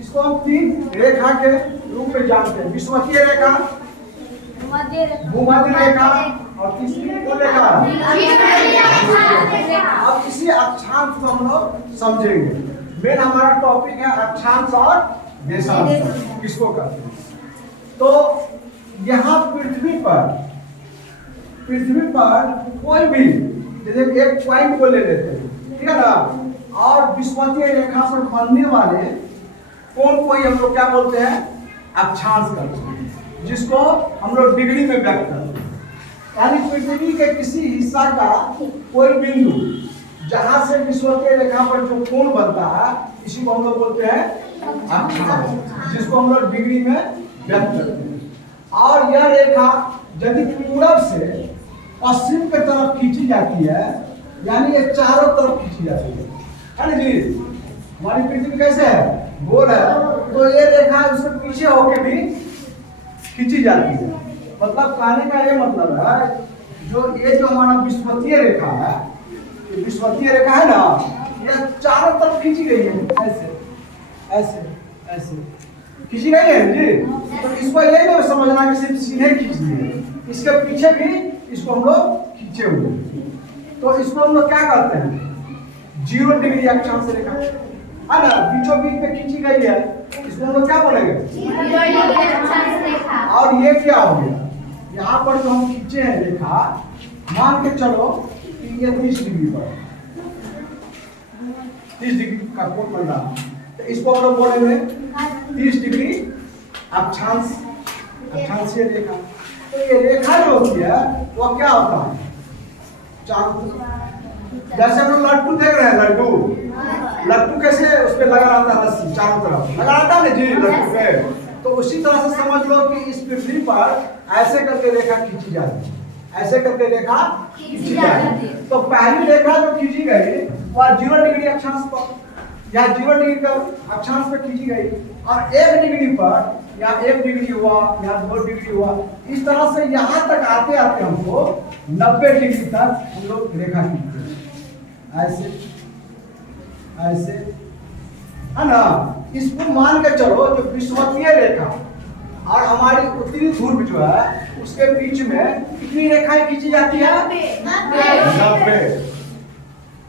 इसको हम तीन रेखा के रूप में जानते हैं। विषुवतीय रेखा, भूमध्य रेखा और तीसरी कौन रेखा? अब इसी अक्षांश को हम लोग समझेंगे। मेन हमारा टॉपिक है अक्षांश और देशांश किसको कहते हैं। तो यहाँ पृथ्वी पर कोई भी जैसे एक पॉइंट को ले लेते हैं, ठीक है ना, और विषुवतीय रेखा पर बनने वाले कोई हम लोग क्या बोलते हैं? अक्षांश करते हैं, जिसको हम लोग डिग्री में व्यक्त करते हैं। यानी पृथ्वी के किसी हिस्सा का कोई बिंदु जहां से विषुवतीय रेखा पर जो कोण बनता है, इसी को हम लोग बोलते हैं अक्षांश, जिसको हम लोग डिग्री में व्यक्त करते हैं। और यह रेखा यदि पूरब से पश्चिम की तरफ खींची जाती है, यानी ये चारों तरफ खींची जाती है ना जी। हमारी पृथ्वी कैसे है? गोल है, तो ये रेखा उसके पीछे होके भी खींची जाती है। मतलब कहने का ये मतलब है, जो हमारा विषुवतीय रेखा है, ये विषुवतीय रेखा है ना, ये चारों तरफ खींची गई है, ऐसे ऐसे ऐसे खींची गई है जी। तो इसको ये नहीं समझना कि सिर्फ सीधे खींची है, इसके पीछे भी इसको हम लोग खींचे हुए। तो इसको हम लोग क्या कहते हैं? 0 डिग्री अक्षांश रेखा है ना, बीचों बीच में खींची गई है, इसको हम लोग क्या बोलेंगे? 0 डिग्री अक्षांश रेखा। और ये क्या हो गया? यहाँ पर जो हम खींचे हैं रेखा, मान के चलो कि ये 30 डिग्री पर 30 डिग्री का कोण बन रहा है, तो इसको हम लोग बोलेंगे 30 डिग्री अक्षांशीय रेखा। तो ये रेखा जो होती है वो क्या होता है? जैसे हम लोग लड्डू देख रहे हैं, लड्डू कैसे उस पे लगा रहता है, रस्सी चारों तरफ लगा रहता है ना जी लड्डू पे। तो उसी तरह से समझ लो कि इस पृथ्वी पर ऐसे करके रेखा खींची जाती है, ऐसे करके रेखा खींची जाती है। तो पहली रेखा जो खींची गई वह 0 डिग्री अक्षांश पर या 0 डिग्री का अक्षांश पर खींची गई, और 1 डिग्री पर या 1 डिग्री हुआ या 2 डिग्री हुआ, इस तरह से यहाँ तक आते आते हमको 90 डिग्री तक हम लोग रेखा खींचते हैं, ऐसे ऐसे, है ना। इसको मान के चलो जो विषुवतीय रेखा और हमारी उत्तरी ध्रुव जो है, उसके बीच में कितनी रेखाएं खींची जाती है? 90,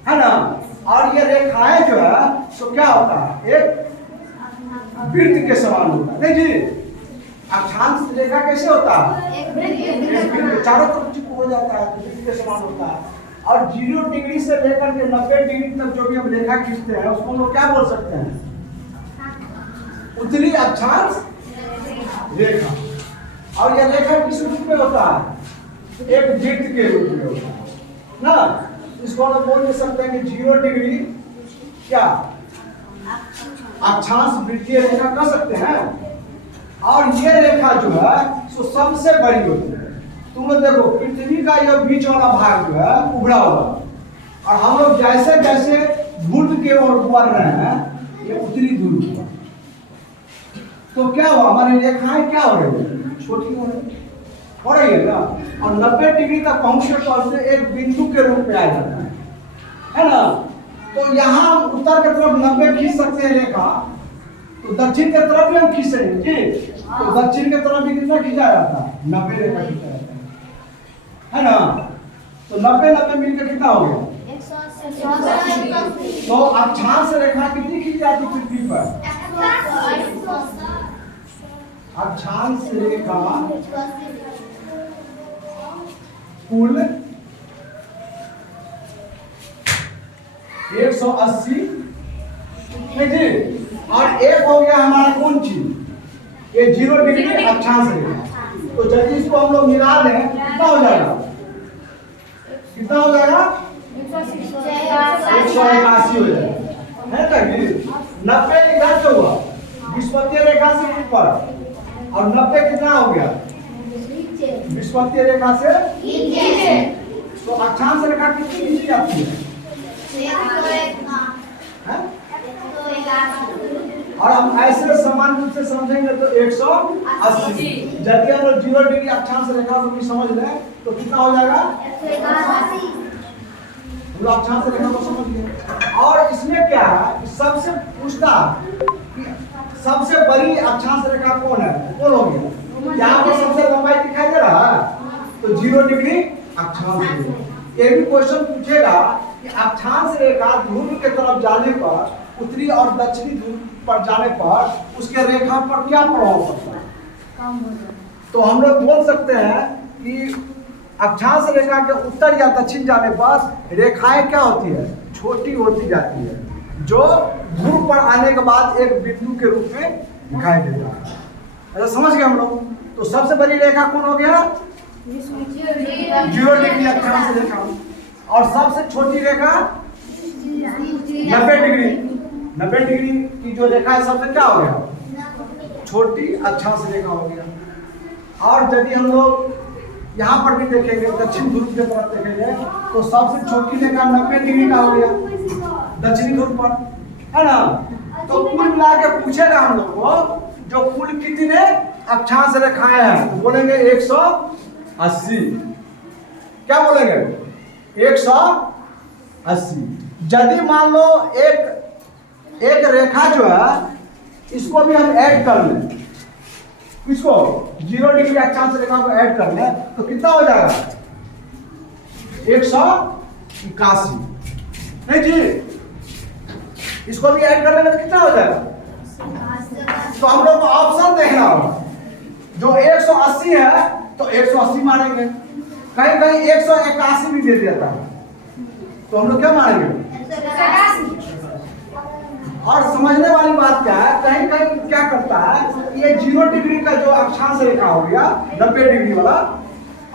है ना। और ये रेखाएं जो है तो क्या होता है? एक वृत्त के समान होता है, नहीं जी। अक्षांश रेखा कैसे होता है? एक वृत्त चारों तरफ चिपक हो जाता है, वृत्त के समान होता है। और 0 डिग्री से लेकर के 90 डिग्री तक जो भी हम रेखा खींचते हैं, उसको हम लोग क्या बोल सकते हैं? उत्तरी अक्षांश रेखा। और यह रेखा किस रूप में होता है? एक वृत्त के रूप में होता है ना। इसको हम बोल सकते हैं कि 0 डिग्री क्या अक्षांश वृत्तीय रेखा कह सकते हैं। और ये रेखा जो है सो सबसे बड़ी होती है। तुम लोग देखो पृथ्वी का यह बीच वाला भाग जो है उभरा हुआ, और हम लोग जैसे जैसे ध्रुव के ओर बढ़ रहे हैं, ये उत्तरी ध्रुव हुआ, तो क्या हुआ? हमारी रेखाएं क्या हो रही है? छोटी हो रही है ना। और 90 डिग्री तक पहुंचने पर एक बिंदु के रूप में आ जाता है ना। तो यहाँ उत्तर की तरफ 90 खींच सकते हैं रेखा, तो दक्षिण की तरफ भी हम खींच रहे हैं, तो दक्षिण की तरफ भी कितना खींचा जाता है? 90 रेखा खींचा जाता है ना। तो 90 मिलकर कितना हो गया? 180। तो अक्षांश रेखा कितनी खींची जाती है पृथ्वी पर? अक्षांश रेखा कुल 180 जी। और एक हो गया हमारा कौन चीज? ये 0 डिग्री अक्षांश रेखा। तो यदि इसको हम लोग मिला दें कितना हो जाएगा? कितना हो जाएगा? 181 हो जाएगा, है ना। 90 इधर से हुआ विषुवतीय रेखा से ऊपर, और 90 कितना हो गया? विषुवतीय रेखा से नीचे। तो अक्षांश रेखा कितनी नीचे जाती है? और हम ऐसे समान रूप से समझेंगे तो 180। यदि हम 0 डिग्री अक्षांश रेखा को भी समझ लें तो कितना हो जाएगा? 180। अक्षांश रेखा को समझ लिया। और इसमें क्या है, सबसे पूछता सबसे बड़ी अक्षांश रेखा कौन है? कौन हो गया? यहाँ पर सबसे लंबाई दिखाई दे रहा है, तो 0 डिग्री अक्षांश रेखा। ये भी क्वेश्चन पूछेगा कि अक्षांश रेखा ध्रुव के तरफ जाने पर, उत्तरी और दक्षिणी ध्रुव पर जाने पर उसके रेखा पर क्या प्रभाव पड़ता है? तो हम लोग बोल सकते हैं कि अक्षांश रेखा के उत्तर या दक्षिण जाने पर रेखाएं क्या होती है? छोटी होती जाती है, जो ध्रुव पर आने के बाद एक बिंदु के रूप में दिखाई देता है। ऐसा समझ गए हम लोग? तो सबसे बड़ी रेखा कौन हो गया? 0 डिग्री अक्षांश रेखा। और सबसे छोटी रेखा 90 डिग्री। 90 डिग्री की जो रेखा है सबसे क्या हो गया? छोटी अक्षांश रेखा हो गया। और यदि हम लोग यहाँ पर भी देखेंगे, दक्षिण ध्रुव की तरफ देखेंगे, तो सबसे छोटी रेखा 90 डिग्री का हो गया दक्षिणी ध्रुव पर, है ना? तो कुल मिला के पूछेगा हम लोग को जो कुल कितने अक्षांश रेखाएं हैं, तो बोलेंगे 180। क्या बोलेंगे? 180। यदि मान लो एक रेखा जो है इसको भी हम ऐड कर लें, इसको 0 डिग्री अक्षांश रेखा को ऐड कर लें, तो कितना हो जाएगा? 181। नहीं जी, इसको भी ऐड कर लेंगे तो कितना हो जाएगा? तो हम लोग को ऑप्शन देखना होगा। जो 180 है तो 180 मानेंगे, कहीं कहीं 181 भी दे देता है, तो हम लोग क्या मानेंगे? और समझने वाली बात क्या है, कहीं कहीं क्या करता है, ये 0 डिग्री का जो अक्षांश रेखा हो गया 90 डिग्री वाला,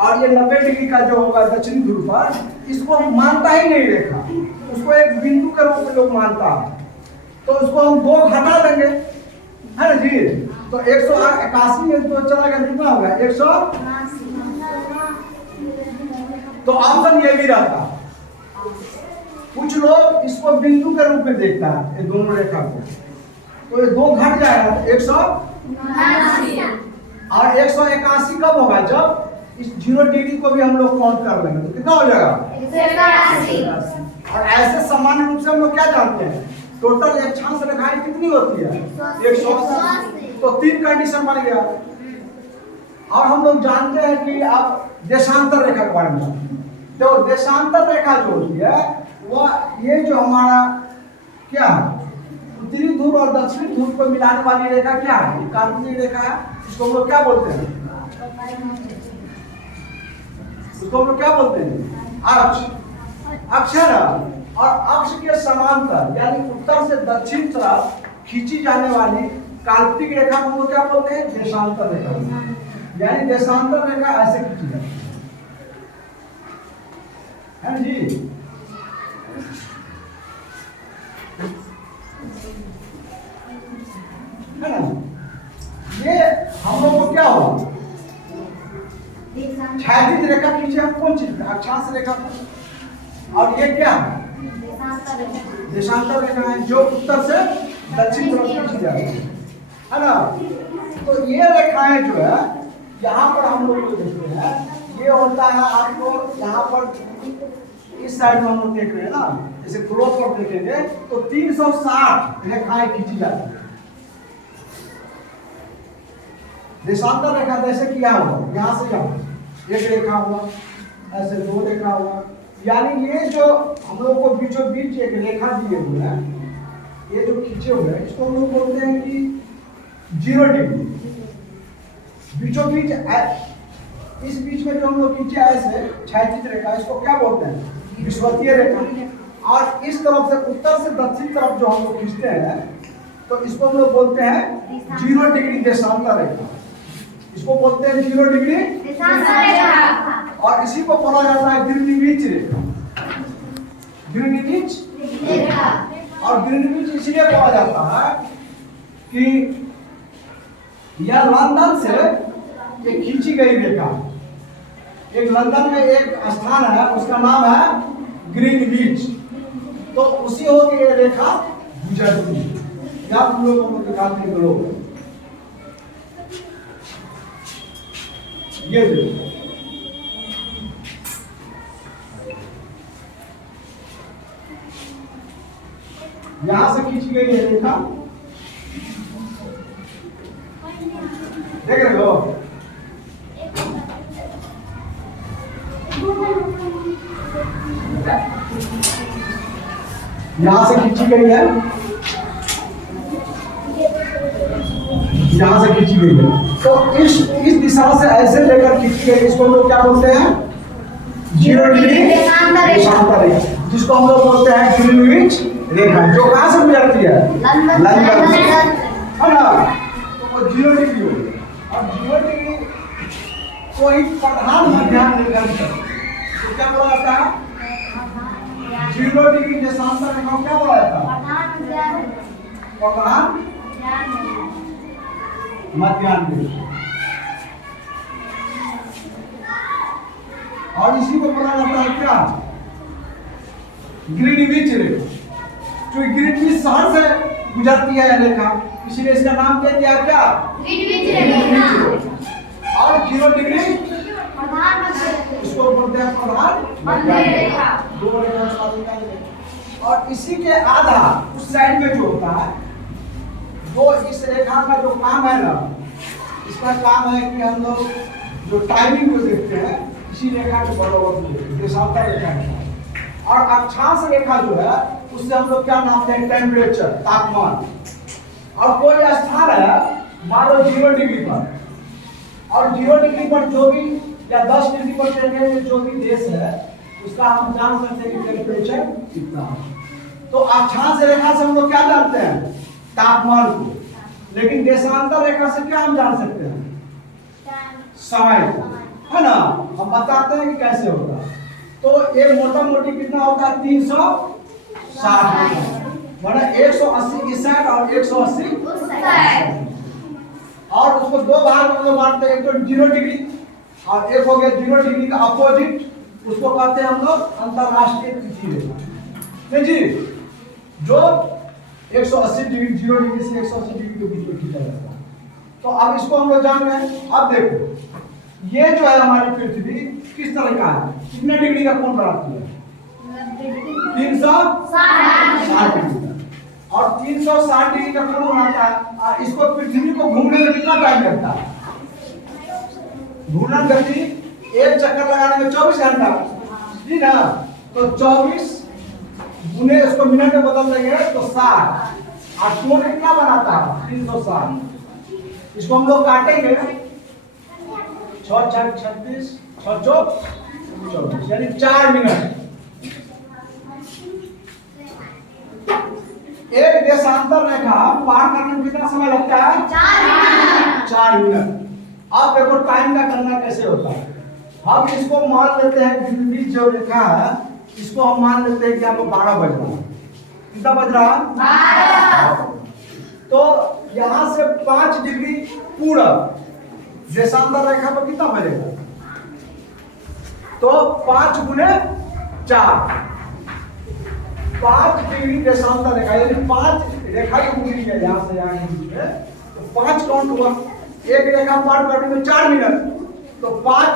और ये 90 डिग्री का जो होगा दक्षिणी ध्रुव पर, इसको मानता ही नहीं रेखा, उसको एक बिंदु के रूप में लोग मानता है, तो उसको हम 2 घटा देंगे, है ना जी? तो 181 में तो चला गया, कितना होगा? 180। तो ऑप्शन ये भी रहता है। कुछ लोग इसको बिंदु के रूप में देखता है, ये दोनों रेखा को, तो ये 2 घट जाएगा, 180। और 181 कब होगा? जब इस 0 डिग्री को भी हम लोग काउंट कर लेंगे, तो कितना हो जाएगा? 180। और ऐसे सामान्य रूप से हम लोग क्या जानते हैं, टोटल अक्षांश रेखाएं कितनी होती है? 180। तो 3 कंडीशन बन गया। और हम लोग जानते हैं कि आप देशांतर रेखा के बारे में, तो देशांतर रेखा जो होती है वो ये जो हमारा क्या है, उत्तरी ध्रुव और दक्षिणी ध्रुव को मिलाने वाली रेखा क्या है? काल्पनिक रेखा है। इसको हम लोग क्या बोलते हैं? इसको हम लोग क्या बोलते हैं? अक्ष। अक्ष है ना? और अक्ष के समांतर यानी उत्तर से दक्षिण तरफ खींची जाने वाली काल्पनिक रेखा को हम लोग क्या बोलते हैं? देशांतर रेखा। यानी देशांतर रेखा ऐसे खींची जाती है जी। है ना? ये हम लोग को क्या हुआ? क्षैतिज रेखा खींचे हम कौन चीज? अक्षांश रेखा। और ये क्या है? देशांतर रेखा है, जो उत्तर से दक्षिण तरफ खींची जाती है ना? तो ये रेखाएं जो है यहाँ पर हम लोग जो देखते हैं, ये होता है आपको यहाँ पर इस साइड में हम लोग देख रहे हैं ना, जैसे क्लोज पर देखेंगे तो 360 रेखाएं खींची जाती है। देशांतर रेखा जैसे किया हुआ यहाँ से यहाँ 1 रेखा हुआ, ऐसे 2 रेखा हुआ, यानी ये जो हम लोग को बीचों बीच एक रेखा दिए हुए हैं, ये जो खींचे हुए हैं, इसको हम लोग बोलते हैं कि 0 डिग्री। बीचों बीच इस बीच में जो हम लोग खींचे ऐसे क्षैतिज रेखा, इसको क्या बोलते हैं? विषुवतीय रेखा। और इस तरफ से उत्तर से दक्षिण तरफ जो हम लोग खींचते हैं, तो इसको हम लोग बोलते हैं 0 डिग्री देशांतर रेखा। इसको बोलते हैं 0 डिग्री देशांतर रेखा। और इसी को बोला जाता है ग्रीनिविच रेखा। ग्रीनिविच रेखा। और ग्रीनिविच इसलिए बोला जाता है कि यह लंदन से एक खींची गई रेखा, एक लंदन में एक स्थान है, उसका नाम है ग्रीनविच, तो उसी होगी ये रेखा गुजरती है। या तुम लोगों को दिखाते हैं लोग, ये देखो यहां से खींची गई है रेखा, हो? यहां से खींची गई है, यहां से खींची गई है, तो इस दिशा से ऐसे लेकर खींची गई, इसको हम लोग क्या बोलते हैं? 0 डिग्री देशांतर रेखा, जिसको हम लोग बोलते हैं ग्रीनविच रेखा, जो कहां से गुजरती है? लंदन से, है ना? तो वो 0 डिग्री हो गई। अब 0 डिग्री कोई प्रधान मध्याह्न रेखा, तो क्या बोला जाता है? 0 डिग्री देशांतर रेखा को क्या बोला जाता है? प्रधान मध्याह्न रेखा। और इसी को बोला जाता है क्या? ग्रीनविच रेखा, जो ग्रीनविच शहर से गुजरती है यह रेखा, इसीलिए इसका नाम दे दिया क्या? ग्रीनविच रेखा। और 0 डिग्री इसको बोलते हैं प्रधान मध्याह्न रेखा। दो रेखा साथ निकालेंगे। और इसी के आधा उस साइड में जो होता है, वो इस रेखा का जो काम है ना, इसका काम है कि हम लोग जो टाइमिंग को देखते हैं, इसी रेखा के बराबर देशांतर रेखा है। और अक्षांश रेखा जो है, उससे हम लोग क्या नापते हैं? टेम्परेचर, तापमान। और कोई स्थान है मान लो 0 डिग्री पर, और 0 डिग्री पर जो भी या 10 डिग्री पर चलने में जो भी देश है, उसका हम जान सकते हैं कि टेम्परेचर कितना है। तो अक्षांश रेखा से हम लोग क्या जानते हैं? तापमान को। लेकिन देशांतर रेखा से क्या हम जान सकते हैं? समय को, है ना? हम बताते हैं कि कैसे होगा। तो ये मोटा मोटी कितना होता है? 360, माना 180 इस साइड और 180 उस साइड। और उसको दो भाग में हम लोग बांटते हैं, एक तो 0 डिग्री और एक हो गया 0 डिग्री का अपोजिट, उसको कहते हैं हम लोग अंतरराष्ट्रीय तिथि रेखा। नहीं जी, जो 180 डिग्री 0 डिग्री से 180 डिग्री के बीच में खींचा जाता है। तो अब इसको हम लोग जान रहे हैं। अब देखो, ये जो है हमारी पृथ्वी किस तरह का है? कितने डिग्री का कोण बनाती है? 360 डिग्री का। और 360 डिग्री का कोण बनाता है। और इसको पृथ्वी को घूमने में कितना टाइम लगता है? घूर्णन गति एक चक्कर लगाने में 24 घंटा, जी ना? तो 24 गुने इसको मिनट में बदल देंगे तो 60। और कोण कितना बनाता है? 360। इसको हम लोग काटेंगे, 6 6 36 6 4 24, यानी 4 मिनट। एक देशांतर रेखा पार करने में कितना समय लगता है? 4 मिनट। अब देखो टाइम का गणना कैसे होता है। हम इसको मान लेते हैं ग्रीनविच जो रेखा है, इसको हम मान लेते हैं कि आपको 12 बज रहा है। कितना बज रहा है? 12। तो यहां से 5 डिग्री पूरब देशांतर रेखा पर कितना बजेगा? तो 5 गुने 4, 5 डिग्री देशांतर रेखा, यानी 5 रेखा की दूरी है यहाँ से यहाँ के बीच में। तो 5 काउंट हुआ, एक रेखा पार करने में 4 मिनट, तो 5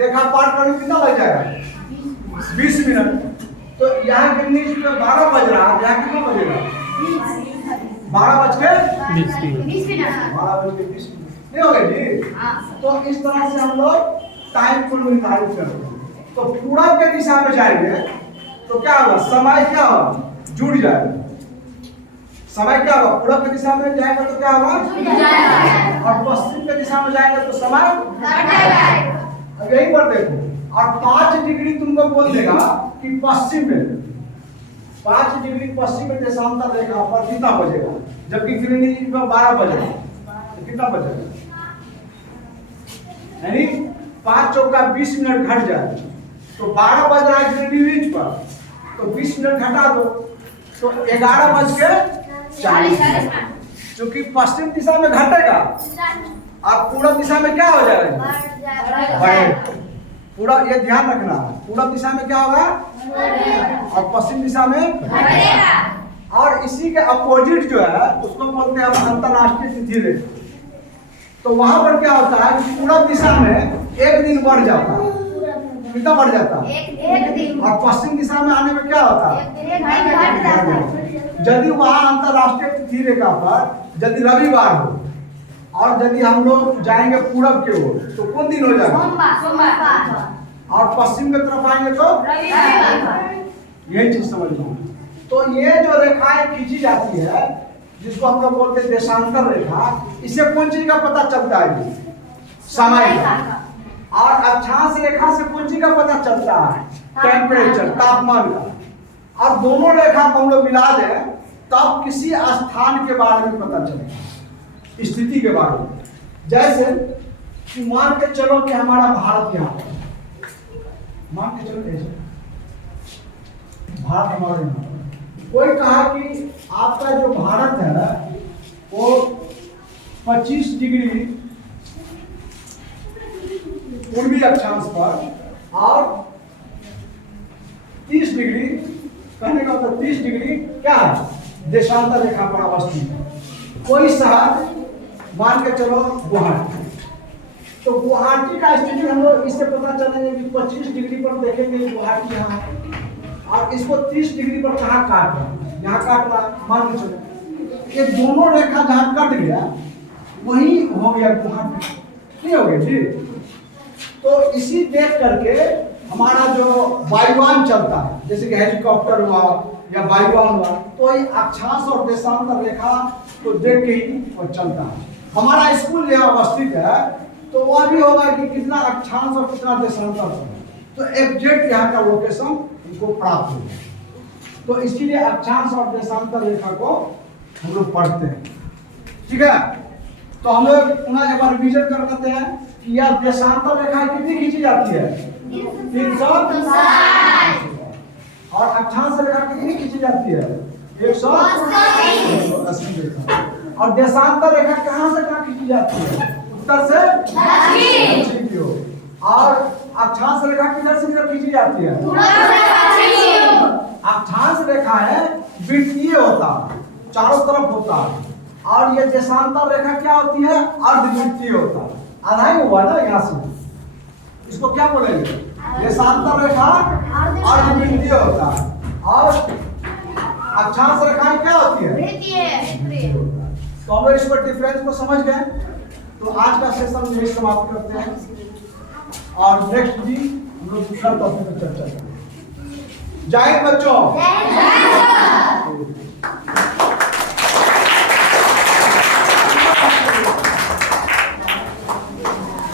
रेखा पार करने में कितना लग जाएगा? 20 मिनट। तो यहाँ कितनी 12 बज रहा है, यहाँ कितना बजेगा? 12:20 मिनट। 12:20 नहीं हो गए जी? तो इस तरह से हम लोग टाइम को निर्धारित करते हैं। तो पूरब के दिशा में जाएंगे तो क्या होगा? समय क्या होगा? जुड़ जाएगा। समय क्या होगा? पूरब की दिशा में जाएगा तो क्या होगा? और पश्चिम की दिशा में जाएगा तो समय घट जाएगा। अब यही पर देखो, और 5 डिग्री तुमको बोल देगा कि पश्चिम में, 5 डिग्री पश्चिम में देशांतर रेखा पर कितना बजेगा, जबकि ग्रीनविच में 12 बजेगा, तो कितना बजेगा? यानी 5 चौका 20 मिनट घट जाए, तो 12 बज रहा है ग्रीनविच पर, तो 20 मिनट घटा दो तो 11:40, क्योंकि पश्चिम दिशा में घटेगा और पूरब दिशा में क्या हो जाएगा? बढ़ेगा। पूरा ये ध्यान रखना, पूरब दिशा में क्या होगा और पश्चिम दिशा में बढ़ेगा। और इसी के अपोजिट जो है उसको बोलते हैं अंतरराष्ट्रीय तिथि रेखा। तो वहां पर क्या होता है कि पूरब दिशा में एक दिन बढ़ जाता है, कितना बढ़ जाता है? एक दिन। और पश्चिम दिशा में आने में क्या होता है? यदि वहां अंतरराष्ट्रीय तिथि रेखा पर यदि रविवार हो और यदि हम लोग जाएंगे पूरब के ओर तो कौन दिन हो जाएगा? सोमवार। और पश्चिम की तरफ आएंगे तो रविवार। यही चीज समझ लो। तो ये जो रेखाएं खींची जाती है जिसको हम लोग बोलते हैं देशांतर रेखा, इससे कौन चीज का पता चलता है? समय का। और अक्षांश रेखा से कौन चीज का पता चलता है? टेम्परेचर, तापमान का। और दोनों रेखा को हम लोग मिला दें तब किसी स्थान के बारे में पता चलेगा, स्थिति के बारे में। जैसे कि मान के चलो कि हमारा भारत यहाँ है, मान के चलो कैसे भारत हमारे यहाँ, कोई कहा कि आपका जो भारत है वो 25 डिग्री पूर्वी अक्षांश पर और 30 डिग्री, कहने का मतलब 30 डिग्री क्या है? देशांतर रेखा पर अवस्थित है। कोई शहर मान के चलो गुवाहाटी, तो गुवाहाटी का स्थिति हम लोग इससे पता चलेंगे कि 25 डिग्री पर देखेंगे गुवाहाटी यहाँ है, और इसको 30 डिग्री पर कहाँ काट रहा है? यहाँ काट रहा है, मान के चलो ये दोनों रेखा जहाँ कट गया वही हो गया गुवाहाटी, नहीं हो गया जी। तो इसी देख करके हमारा जो वायुयान चलता है, जैसे कि हेलीकॉप्टर हुआ या वायुयान हुआ, तो ये अक्षांश और देशांतर रेखा को देख के ही वो चलता है। हमारा स्कूल यहाँ अवस्थित है तो वह भी होगा कि कितना अक्षांश और कितना देशांतर है, तो एग्जैक्ट यहाँ का लोकेशन उनको प्राप्त होगा। तो इसीलिए अक्षांश और देशांतर रेखा को हम लोग पढ़ते हैं, ठीक है। तो हम लोग पुनः एक बार रिवीजन कर लेते हैं कि यह देशांतर रेखा कितनी खींची जाती है? 360। और अक्षांश रेखा कितनी खींची जाती है? 180 रेखा। और देशांतर रेखा कहाँ से कहाँ खींची जाती है? उत्तर से दक्षिण की ओर। और अक्षांश रेखा किधर से किधर खींची जाती है? अक्षांश रेखा है वृत्तीय होता है, चारों तरफ होता है, और ये देशांतर रेखा क्या होती है? अर्धवृत्तीय होता है। आधा ही हुआ ना यहाँ से, इसको क्या बोलेंगे? देशांतर रेखा अर्धवृत्तीय होता है, और अक्षांश रेखा क्या होती है? वृत्तीय। तो हम लोग इस पर डिफरेंस को समझ गए। तो आज का सेशन यही समाप्त करते हैं, और नेक्स्ट भी हम लोग दूसरा टॉपिक पर चर्चा करेंगे। जय हिंद बच्चों।